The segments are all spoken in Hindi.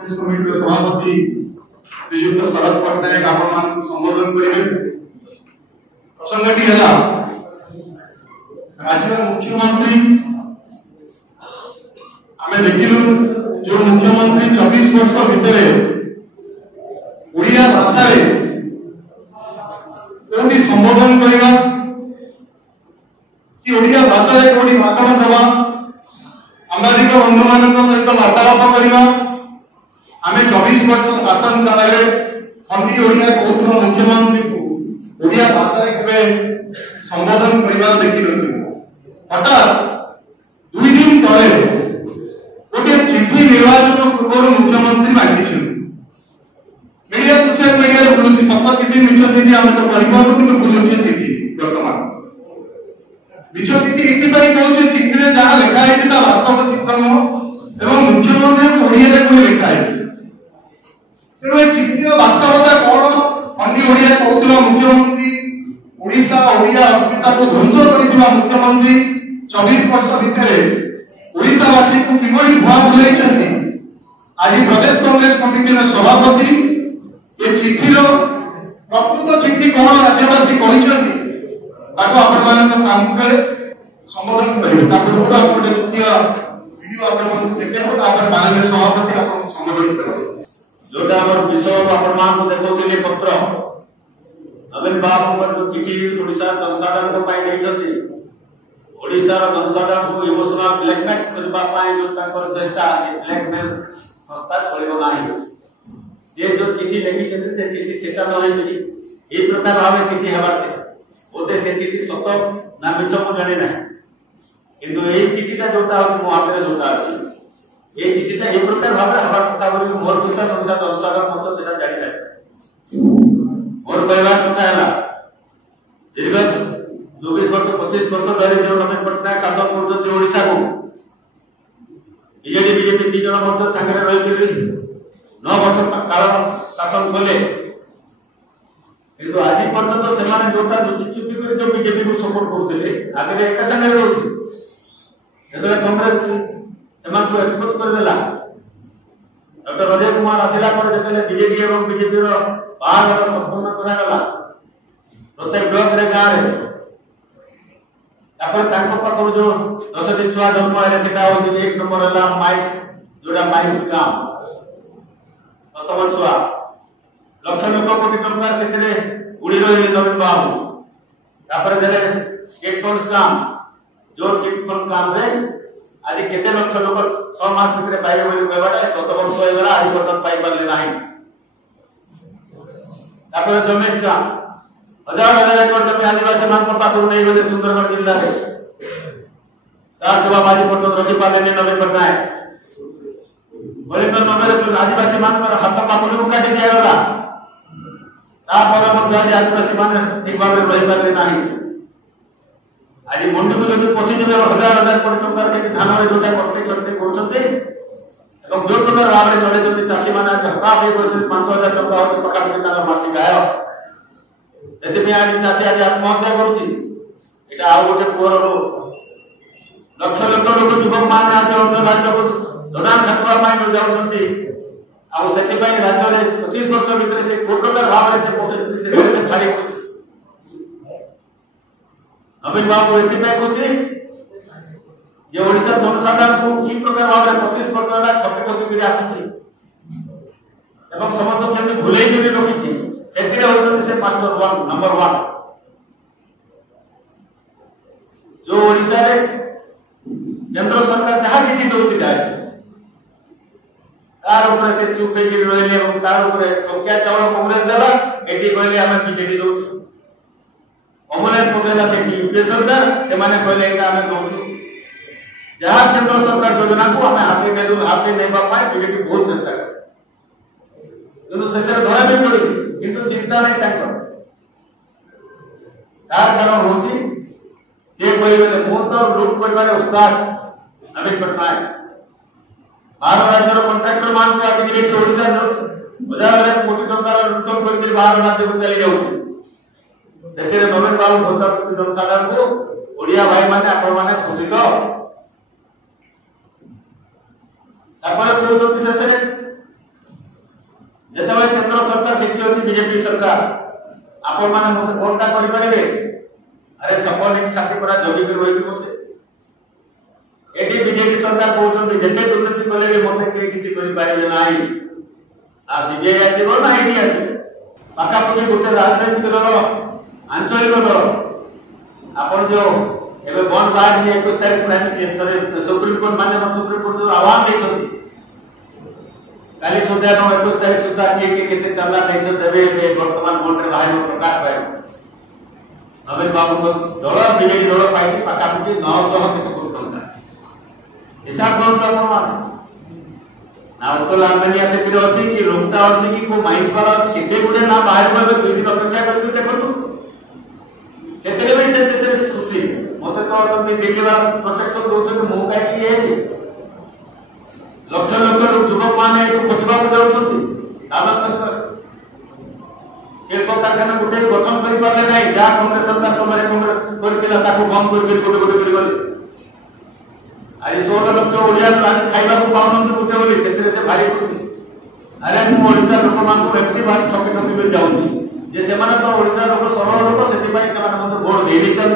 कांग्रेस कमिटी सभापति श्रीयुक्त शरद पट्टनायक आपण संबोधन करेंगे। प्रसंगटी है राज्य मुख्यमंत्री आम देखिलु जो मुख्यमंत्री 24 वर्ष भितर ओडिया भाषा कोटी संबोधन करवा कि ओडिया भाषा कोटी भाषण देवा सामाजिक बंधु मान सहित वार्तालाप करवा आम 24 वर्ष शासन काल हिंदी ओडिया कहूल मुख्यमंत्री को ओडिया भाषा के संबोधन करवा देखी हठात 2 दिन तले गोटे चिठी निर्वाचन पूर्व मुख्यमंत्री मांगी मीडिया सोशल मीडिया बुलूँ सत चिठी मिछ चिठी आम तो परिवार कि बुलूचे चिठी बर्तमान मिछ चिठी ये कहूँ चिठी में जहाँ लिखाई वास्तव चित्र नुह एवं मुख्यमंत्री को ओडिया कोई लिखाई तेणु ये चिठी वास्तवता कौन हिंदी ओडिया कहूला मुख्यमंत्री ओडिशा ओडिया अस्मिता को ध्वंस कर मुख्यमंत्री 24 वर्ष भितर ओडिशावासी को किभली भुआ बुलाई आज प्रदेश कांग्रेस कमिटी सभापति ये चिठी प्रकृत चिठी कौन राज्यवासी सामने संबोधन करेंगे गोटे वीडियो देखो माननीय सभापति संबोधन करेंगे जोटा विषय को देखते पत्र नवीन बाबू जो चिठी ओडिशा जनसाधारण ओडिशार जनसाधारण को इमोशनल ब्लैकमेल करने जो चेष्टा ब्लैकमेल संस्था चलो ना सी जो चिठी लिखी से चिठी सेटा नहीं ये प्रकार भाव चिठी हबार बोधे से चिठी सत ना मिछ को जाने ना किंतु ये चिठीटा जोटा मो हाथ में जोटा अच्छी ये चिठीटा ये प्रकार भाव हबार कथा बोली मोर विश्वास अनुसार जनसाधारण मत से जानी सारे मोर कहवार कथा है दीर्घ 24 वर्ष 25 वर्ष धरी जो नवीन पट्टनायक शासन कर ओडिशा को बीजेडी बीजेपी दी जन मध्य सागरे रही 9 वर्ष काल शासन कले किंतु आज पर्यंत से माने जोटा चुपी कर जो बीजेपी को सपोर्ट करते आगे एका संगे रही जब कांग्रेस से एक्सपोर्ट कर देला डॉक्टर अजय कुमार आसिला पर जब बीजेडी और बीजेपी रो बाहर संपूर्ण करा गला प्रत्येक ब्लॉक रे गांव रे पाखर जो 10टी छुआ जन्म है सेटा हो एक नंबर है माइस जोड़ा माइस काम प्रथम छुआ लक्ष लक्ष कोटी टंका से उड़ी रही नवीन बाबू तापर देले चेकपोस्ट काम जो चेकपोस्ट काम रे आज केते लक्ष लोक 6 मास भितर पाइबे बोली कहबाटा 10 वर्ष हो गला आज पर्यंत पाइ पाले नाही तापर जमेश काम हजार हजार एकड़ जमीन आदिवासी मान पाखर नहीं गले सुंदरगढ़ जिला रे तार जवाब आज पर्यंत रखी पाले नवीन पट्टनायक बोले तो नगर आदिवासी मान हाथ पाखर को काटी दिया गला आदिवासी मान ठीक भाव में रही पारे ना आज मंडी को जब पशिजे हजार हजार कोटी टंका से धान में जोटा कटे चटे करते जो प्रकार भाव में चले चाषी मैंने आज हताश हो 5,000 टंका पाखापाखि मासिक आय से आज चाषी आज आत्महत्या करा गोटे पुअर लक्ष लक्ष लोक युवक मैंने आज अन्य राज्य को ददान खाटवा जाऊँगी राज्य में 25 वर्ष भितर से कोट प्रकार भाव में पहुंचे भारी खुशी नवीन बाबू ये खुशी जे ओडिशा जनसाधारण को कि प्रकार भाव में 25 वर्ष ठकी ठकी आसुची समस्त केमती भूल रखी से मास्टर 1 नंबर 1 जो ओडिशा रे केंद्र सरकार जहाँ किसी दौर तार ऊपर से चुप रही तार ऊपर टंकिया चावल कांग्रेस देला एटी कहले आमे बीजेडी दउछु अमलेश पटेला से यूपीए सरकार से माने कहले एटा आमे दउछु जहाँ केंद्र सरकार योजना को आमे हाथे नहीं पा पाए बीजेडी बहुत चेष्टा करे किंतु शेषे धरा भी पड़ी किंतु चिंता नहीं तार कारण होची से कहले मो तो लूट करबारे उस्ताद नवीन पट्टनायक 12 राज्य कॉन्ट्रैक्टर मान को आसिक ओडिशा हजार कोटी टंका लुटन कर बाहर राज्य को चली जाऊँ नवीन बाबू भोजपुर जनसाधारण को ओडिया भाई माने आपण माने खुशी तो जेतेबेले केंद्र सरकार सेठी अछि बीजेपी सरकार आपण माने मते कोनटा करि परिबे अरे छपन इंच छाती पूरा जगी कर होई बसे एटी बीजेपी सरकार कहउछन्ती जेते दुर्नीति कले भी मते के किछि करि पाइबे नाही आ सीबीआई आसीबो ना आईडी आसीबो पाका पके गोटे राजनीतिक दल आंचलिक दल आपण जो एबे बंद बाहर जे 21 तारिख पर सुप्रीम कोर्ट माने सुप्रीम कोर्ट जो आह्वान देछन्ती काली सुधा 21 तारिख सुधा के केते चला कैसे देबे वर्तमान बंड रे बाहर प्रकाश पाए नवीन बाबू दल बीजेपी दल पाई पाका पके 900 कोटी टंका हिसाब करता कोन ना उत्तल आमदानी आसे फिर अछि कि लोकटा अछि कि को माइस वाला केते गुडे ना बाहर में 2 दिन अपेक्षा करबी देखंतु केते भी से खुशी मते तो अछंती दिल्ली वाला प्रोटेक्शन दोछन मो काई कि ए लक्ष लक्ष युवक माने एटु प्रतिभा जाउछंती दादा शिल्प कारखाना गुटे गठन करि पाले नै जा कांग्रेस सरकार समय कांग्रेस करथिला ताको बंद करि गोटे गोटे करि गले आज 16 लक्ष ओडिया आज खाइबा को पाउनंती गुटे बोली सेतरे से भारी खुशी अरे मु ओडिसा लोक मान को एमती भारी ठकी ठकी कर जाउनी जे से माने तो ओडिसा लोक सरल लोक सेति पई से माने मते वोट दे दिछन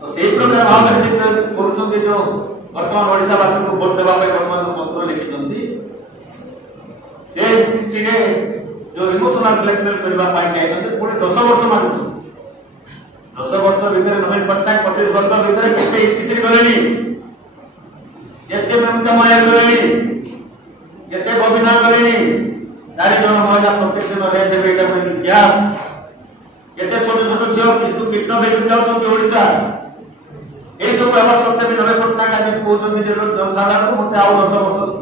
तो सेही प्रकार भाव से करछन्ती जो वर्तमान ओडिसा वासी को वोट देबा पई वर्तमान पत्र लिखिछन्ती से चिने जो इमोशनल ब्लैकमेल करबा पई चाहछन्ती पुणे 10 वर्ष मानु 10 वर्ष भीतर नवीन पटनायक 25 वर्ष भीतर केते इतिश्री गलेनी केते ममता माया गलेनी केते बबिना गलेनी 4 जन महिला प्रत्यक्ष न रे देबे एटा कोइ इतिहास केते छोट छोट झियो किछु किटन बेच जाउछन्ती ओडिसा ए सब आवश्यकता भी नवीन पटनायक आज कहउछन्ती जे जनसाधारण को मते आउ 10 वर्ष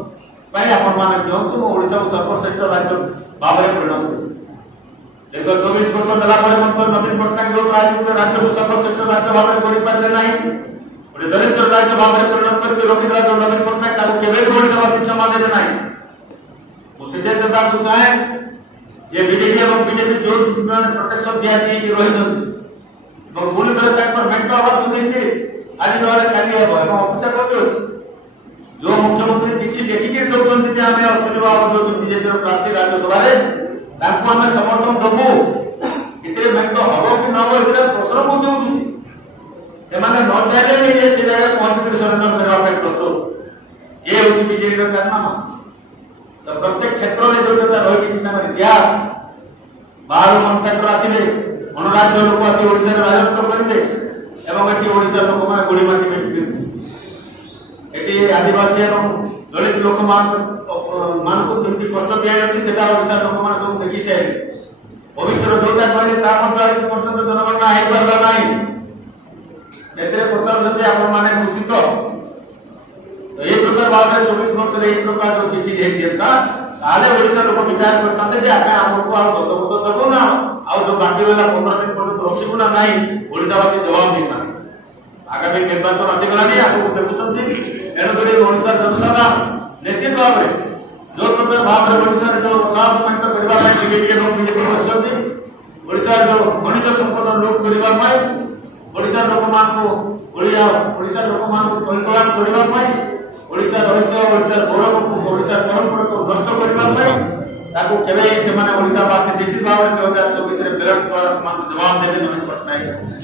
पई आपण माने दियंतु मो ओडिसा को सर्वश्रेष्ठ राज्य भाबरे परिणत देखो 24 वर्ष दला पर मत नवीन पटनायक जो राज्य राज्य को सर्वश्रेष्ठ राज्य भाबरे करि पाले नाही ओडे दरिद्र राज्य भाबरे परिणत करके रखिला जो नवीन पटनायक ताको केबे ओडिसा वासी क्षमा देबे नाही तो से देता को चाहे जे बीजेपी एवं बीजेपी जो प्रोटेक्शन दिया दी कि रहिछन और पुणी तरह तक पर मेंटल आवाज सुनिछि आज नहले काली हबो एवं अपेक्षा करते अछि जो मुख्यमंत्री चिट्ठी लेखि के दउछन्ती जे हमें अस्पताल जो बीजेपी रो प्रार्थी राज्यसभा रे ताको हमें समर्थन दबु इतरे मेंटल हबो कि न हो इतरे प्रश्न कोठी उठिछि से माने न चाहे नहीं जे से जगह पहुंच के सरेंडर करबा पे प्रस्तुत ये होती बीजेपी रो कारनामा तो प्रत्येक क्षेत्र में जो जता रही कि तमर इतिहास बाहर कॉन्ट्रैक्टर आसीले अनुराज्य लोक आसी ओडिसा रे राजत्व करिवे एवं एटी ओडिसा लोक माने गोडी माटी बेचि एटी आदिवासी एवं दलित लोक मान को केमती कष्ट दिया जाती सेटा ओडिसा लोक माने सब देखि से भविष्य जोटा कहले ता मत आज पर्यंत जनगणना आइ परला नाही सेतरे पचार जते आपण माने खुशी तो ये प्रकार बात है 24 वर्ष रे एक प्रकार जो चिट्ठी दे दिया ताले ओडिसा लोक विचार करताते जे आका हमको आ 10 वर्ष दबो ना आ जो बाकी वाला 15 दिन पर्यंत रखिबो ना नाही ओडिसा वासी जवाब देता आगामी निर्वाचन आसी गलानी आपको देखुतंती एनो करे ओडिसा जनसाधारण निश्चित भाव रे जो प्रकार भाव रे ओडिसा रे जो साधमेंट करबा ପାଇଁ बीजेपी लोक बीजेपी बसଛନ୍ତି ओडिसा जो खनिज संपद लोक करबा ପାଇଁ ओडिसा लोक मान को ओडिसा लोक मान को कल्याण करबा ପାଇଁ ओडिसा रहत्य ओडिसा गौरव को ओडिसा परंपरा को नष्ट करबा ପାଇଁ ताको केबे से माने ओडिसा वासी निश्चित भाव रे 2024 रे बैलेट द्वारा समान जवाब देबे नवीन पटनायक।